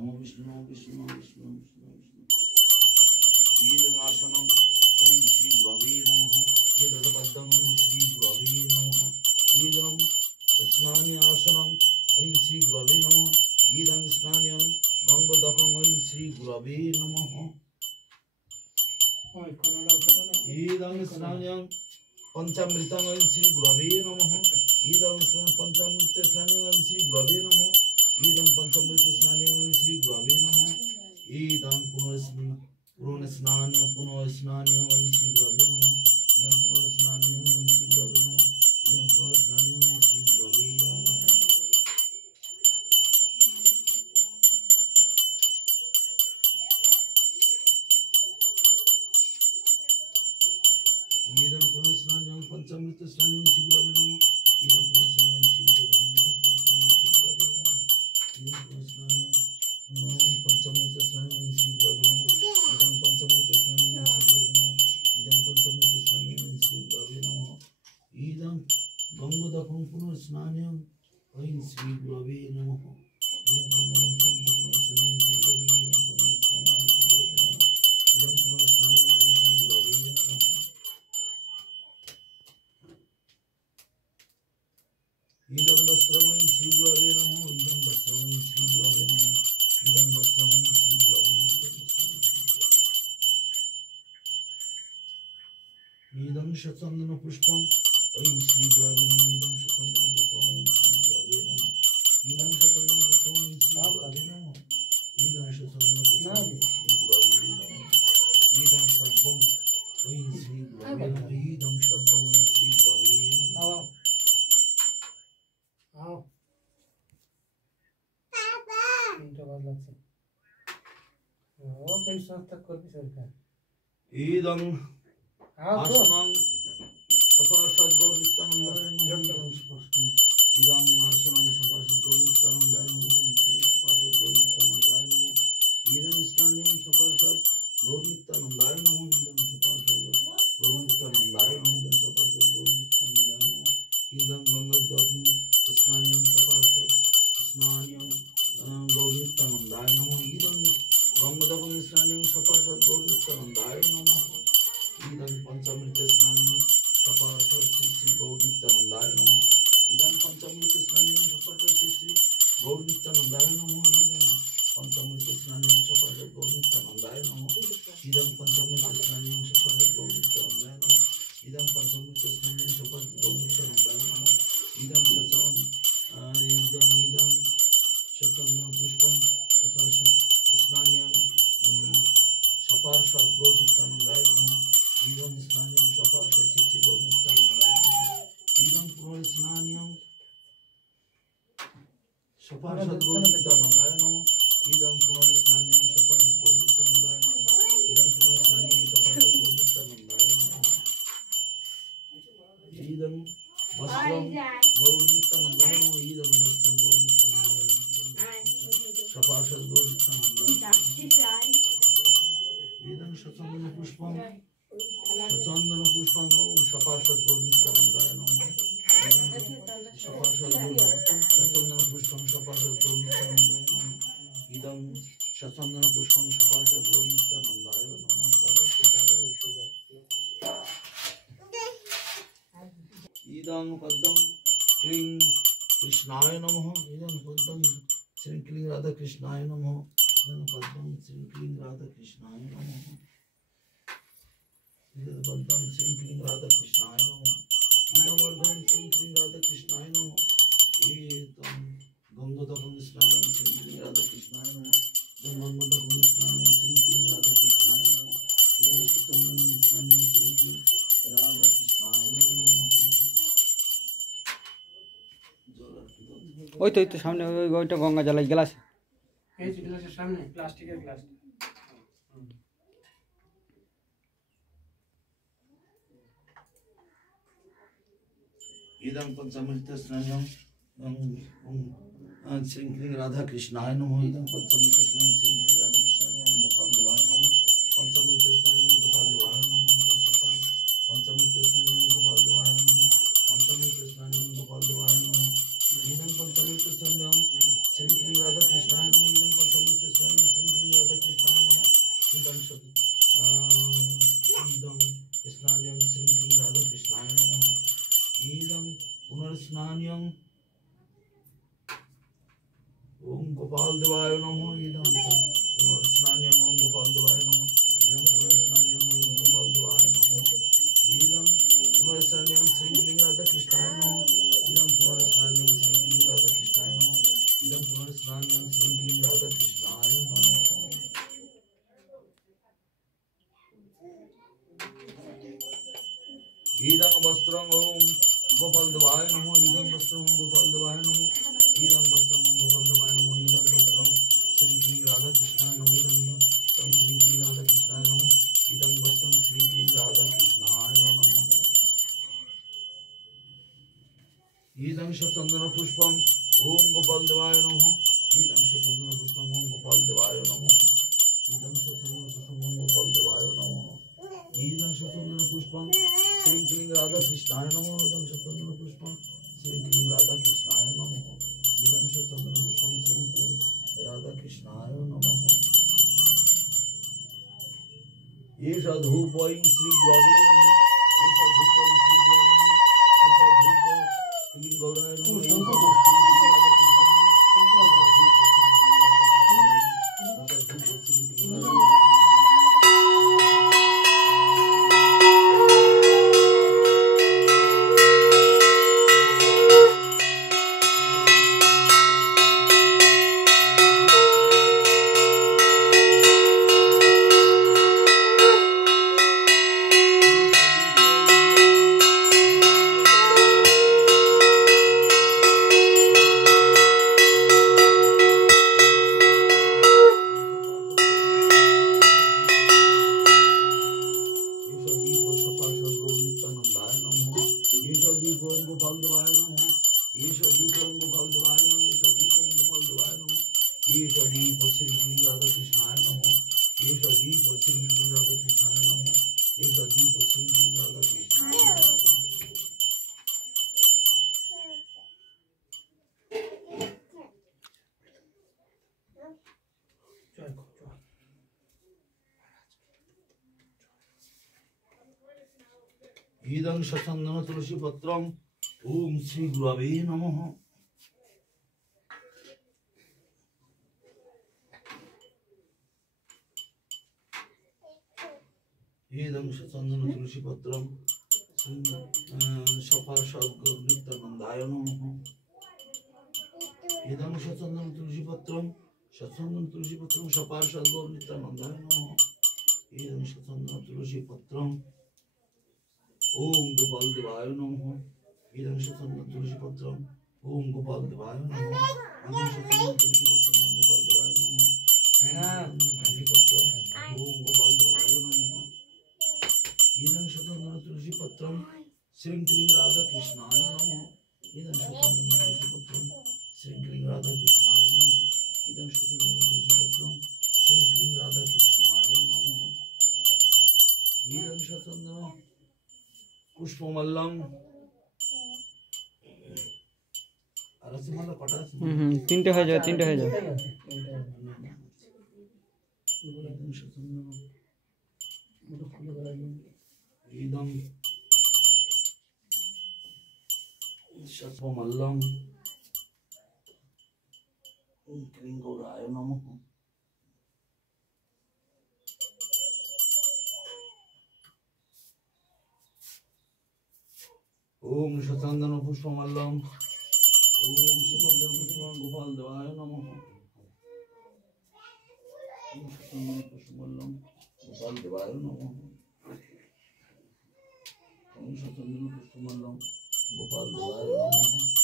नमो विष्णु विष्णु विष्णु विष्णु विष्णु ईदंगासनं ऐं श्री गुरवे नमः ईदपद्मं श्री गुरवे नमः ईदं स्नान्यासनं ऐं श्री गुरवे नमः ईदं स्नान्यं गंगोदकं ऐं श्री गुरवे नमः ईदं स्नान्यं पंचामृतं ऐं श्री गुरवे नमः ईदं पंचामृत स्नान्यं ऐं श्री गुरवे नमः ईदं पंचामृत स्नान्यं ऐं श्री गुरवे नमः ईदं पुनर्स्नान्यं ऐं श्री गुरवे नमः ईदं पुनर्स्नान्यं ऐं श्री गुरवे नमः ईदं पुनर्स्नान्यं ऐं श्री गुरवे नमः ईदं पुनर्स्नान्यं पंचामृत स्नान्यं श्री गुरवे नमः ईदं पुनर्स्नान्यं श्री गुरवे नमः ईदं पुनर्स्नान्यं पंचामृत स्नान्यं श्री गुरवे नमः ईदं पंचामृत स्नान्यं श्री गुरवे नमः ईदं पंचामृत स्नान्यं श्री गुरवे नमः ईदं गंगोदकं पुनर्स्नान्यं ऐं श्री गुरवे नमः ईदं गंगोदकं पुनर्स्नान्यं श्री गुरवे नमः ईदं पुनर्स्नान्यं श्री गुरवे नमः ईदं पुनर्स्नान्यं श्री गुरवे नमः ईदं वस्त्रं श्री गुरवे नमः ईदं वस्त्रं श्री गुरवे नमः ईदं वस्त्रं श्री गुरवे नमः ईदं शतचंदन पुष्पं ऐं श्री गुरवे नमः ईदं शतचंदन पुष्पं ऐं श्री गुरवे नमः ईदं शतचंदन पुष्पं ऐं श्री गुरवे नमः ईदं शतचंदन पुष्पं ऐं श्री गुरवे नमः ईदं षड्भं ऐं श्री गुरवे नमः ईदं षड्भं ऐं श्री गुरवे नमः आओ तीनटा बाज লাগছে ও পেনশন তক করবি সরকার ईदं आसनं सपार्षद गौरनित्यानंदाय नमः ईदं आसनं सपार्षद गौरनित्यानंदाय नमः सपार्षद गौरनित्यानंदाय नमः ईदं स्नान्यं सपार्षद गौरनित्यानंदाय नमः ईदं सपार्षद गौरनित्यानंदाय नमः ईदं सपार्षद गौरनित्यानंदाय नमः ईदं गंगोदकं स्नान्यं सपार्षद स्नान्यं गौरनित्यानंदाय नमः ईदं गंगोदकं स्नान्यं सपार्षद गौरनित्यानंदाय नमः ईदं पंचामृत स्नान्यं सपार्षद श्री गौरनित्यानंदाय नमः ईदं पंचामृत स्नान्यं सपार्षद श्री गौरनित्यानंदाय नमः ईदं पंचामृत स्नान्यं सपार्षद गौरनित्यानंदाय नमः ईदं पंचामृत स्नान्यं सपार्षद गौरनित्यानंदाय नमः ईदं पंचामृत स्नान्यं सपार्षद गौरनित्यानंदाय नमः ईदं शतचंदन पुष्पं तथा स्नान्यं सपार्षद गौरनित्यानंदाय नमः ईदं स्नान्यं सपार्षद श्री गौरनित्यानंदाय नमः ईदं पुनर्स्नान्यं सपार्षद गौरनित्यानंदाय नमः ईदं पुनर्स्नान्यं सपार्षद गौरनित्यानंदाय नमः ईदं पुनर्स्नान्यं सपार्षद गौरनित्यानंदाय नमः ईदं वस्त्रं गौरनित्यानंदाय नमः ईदं वस्त्रं गौरनित्यानंदाय नमः सपार्षद गौरनित्यानंदाय ईदं शतचंदन पुष्पं सपार्षद गौरनित्यानंदाय नमः ईदं सपार्षद शतचंदन पुष्पं सपार्षद गौरनित्यानंदाय नमः ईदं शतचंदन पुष्पं सपार्षद गौरनित्यानंदाय नमः ईदं पद्मं क्लीं कृष्णाय नमः ईदं पद्मं श्री क्लीं राधा कृष्णाय नमः ईदं पद्मं श्री क्लीं राधा कृष्णाय नमः ईदं पद्मं श्री क्लीं राधा कृष्णाय नमः ईदं वर्धं श्री क्लीं राधा कृष्णाय नमः ईदं गंगोदकं स्नानं श्री क्लीं राधा कृष्णाय नमः ईदं गंगोदकं स्नानं श्री क्लीं राधा कृष्णाय नमः ईदं शतचंदनं स्नानं श्री क्लीं राधा कृष्णाय नमः ওই তো সামনে ওইটা গঙ্গা জলের গ্লাস এই গ্লাসের সামনে প্লাস্টিকের গ্লাস ईदं पंचामृत स्नान्यं श्री क्लीं राधा कृष्णाय नमः ईदं पंचामृत स्नानं श्री क्लीं राधा कृष्णाय नमः गोपाल देवाय नमः पंचामृत स्नानं गोपाल देवाय नमः पंचामृत स्नानं गोपाल देवाय नमः पंचामृत स्नानं गोपाल देवाय नमः ईदं पंचामृत स्नानं श्री क्लीं राधा कृष्णाय नमः ईदं पंचामृत देवाय नमः इदं पुनर्स्नान्यं ओम गोपाल देवाय नमः इदं पुनर्स्नान्यं ओम गोपाल देवाय नमः इदं पुनर्स्नान्यं श्रीं राधा कृष्णाय नमः इदं पुनर्स्नान्यं श्रीं राधा कृष्णाय नमः इदं पुनर्स्नान्यं श्रीं राधा कृष्णाय नमः इदं वस्त्रं ओम गोपाल देवाय नमः इदं वस्त्रं गोपाल देवाय नमः इदं वस्त्रं गोपाल देवाय नमः इदं वस्त्रं श्री राधा कृष्णाय नमः इदं वस्त्रं श्री राधा कृष्णाय नमः इदं वस्त्रं श्री राधा कृष्णाय नमः इदं शतचंदन पुष्पम ओम गोपाल देवाय नमः इदं शतचंदन पुष्पम ओम गोपाल देवाय नमः इदं शतचंदन पुष्पम ओम गोपाल देवाय नमः इदं शतचंदन पुष्पम श्री राधा कृष्णाय नमः इदं शतचंदन पुष्पम श्री राधा कृष्णाय नमः इदं शतचंदन पुष्पम श्री राधा कृष्णाय नमः एषा धूपं श्री गुरवे नमः एषा धूपं श्री गुरवे नमः एषा धूप श्री गौराय नमः एषा धूप श्री राधा कृष्णाय नमः एषा धूप श्री राधा कृष्णाय नमः इदं शतचंदन तुलसी पत्रम ओम श्री गुरवे नमः इदं शतचंदन तुलसी पत्रम सपार्षदगौरनित्यानंदाय नमः इदं शतचंदन तुलसी पत्रम सपार्षदगौरनित्यानंदाय नमः इदं शतचंदन तुलसी पत्रम ओम गोपाल देवाय नमः इदं शतचंदन तुलसी पत्रम ओम गोपाल देवाय नमः इदं शतचंदन तुलसी पत्रम ओम गोपाल देवाय नमः तुलसी पत्रम ओम गोपाल देवाय नमः इदं शतचंदन तुलसी पत्रम श्री राधा कृष्णाय नमः इदं शतचंदन तुलसी पत्रम श्री राधा कृष्णाय नमः इदं शतचंदन तुलसी पत्रम श्री राधा कृष्णाय नमः इदं शतचंदन पुष्पमल्लम रसमाला कटा তিনটে হয়ে যাবে তিনটে হয়ে যাবে इदं पुष्पमल्लम ओम क्लीं गौराय नमः ओम शतचंदन पुष्पमल्लम ओम शतचंदन पुष्पम गोपाल देवाय नमः ओम शतचंदन पुष्पमल्लम गोपाल देवाय नमः ओम शतचंदन पुष्पमल्लम गोपाल देवाय नमः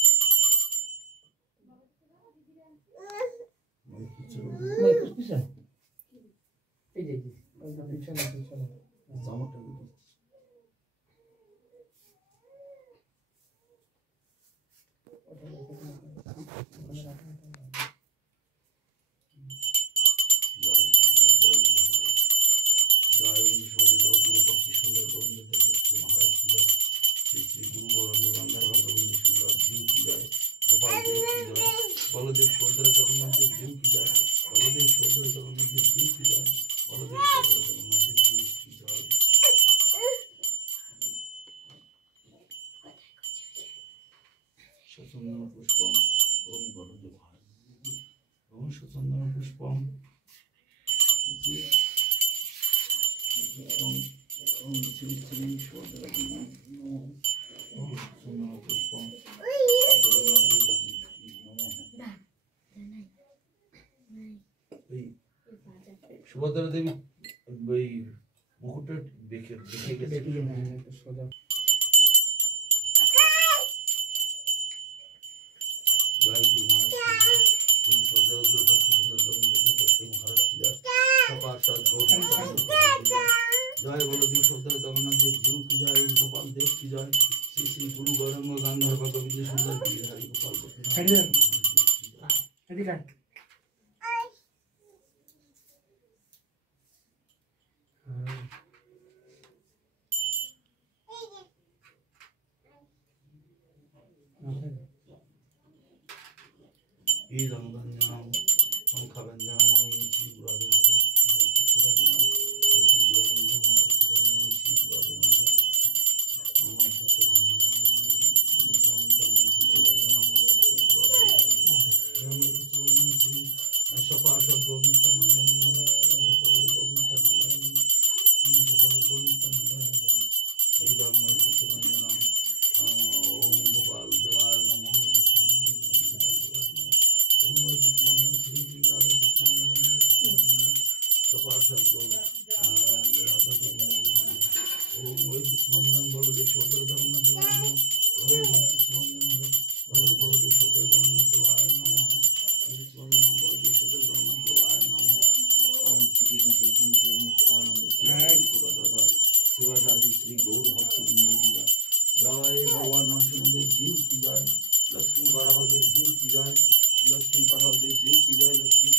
बलदेव सोदर जगन्नाथ देव जीव की जाए बलदेव सोदर जगन्नाथ देव जीव की जाए बलदेव सोदर जगन्नाथ देव जीव की जाए शतचंदन पुष्पम ओम बलदेव ओम शतचंदन पुष्पम ओम श्री श्री ईश्वर ओम चंदन पुष्पम सुभद्रा देवी ওই মুকুটটা দেখে গেছে সোজা জয় গুরু মহারাজ তুমি সজাউদ্র ভক্তি সুন্দর গোবিন্দ সেই মহারাজ কি যায় সকাল সাত জয় বলদেব সদর জগন্নাথ দেব জিউ কি যায় গোপাল দেব কি যায় শ্রী শ্রী গুরু গৌরাঙ্গ গান্ধর্ব গোবিন্দ সুন্দর কি হরি গোপাল গোপীনাথ এদিকে ইদং গঞ্জনম শঙ্খব্যঞ্জনম শ্রী গুরবে নমঃ শ্রী গুরবে নমঃ শ্রী গুরবে নমঃ সপার্ষদ গোবিন্দ ओम गोपाल देवाय नमः ओम वैदिकमंगल श्री राधा कृष्ण सपार्षद राधा ओम वैदिकमंगल बलदेव सहोदर जगन्नाथ देवाय नमः ओम वैदिकमंगल बलदेव सहोदर जगन्नाथ देवाय नमः वैदिकमंगल बलदेव सहोदर जगन्नाथ देवाय नमः ओम श्री कृष्ण चैतन्य प्रभु नित्यानंद श्री राधा शिवाजी श्री गौर भक्तवृंद की जय जय भगवान नरसिंहदेव जीव की जय लक्ष्मी बराहदेव जीव की जय लक्ष्मी बराहदेव जीव की जय लक्ष्मी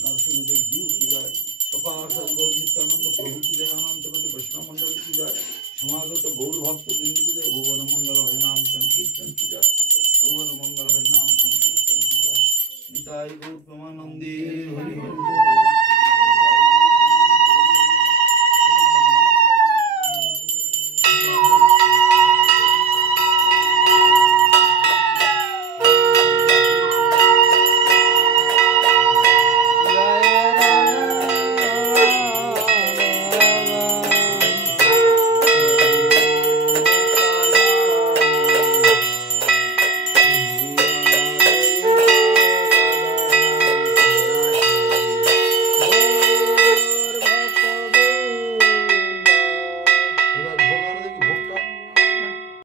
नरसिंहदेव जीव की जय सपार्षद गौर नित्यानंद प्रभु की जय अनंत कोटि वैष्णव मंडल की जय समागत गौर भक्त वृंद की जय भुवन मंगल हरिनाम संकीर्तन की जय भुवन मंगल हरिनाम संकीर्तन की जय निताय गौर प्रेमानंदे हरि हरि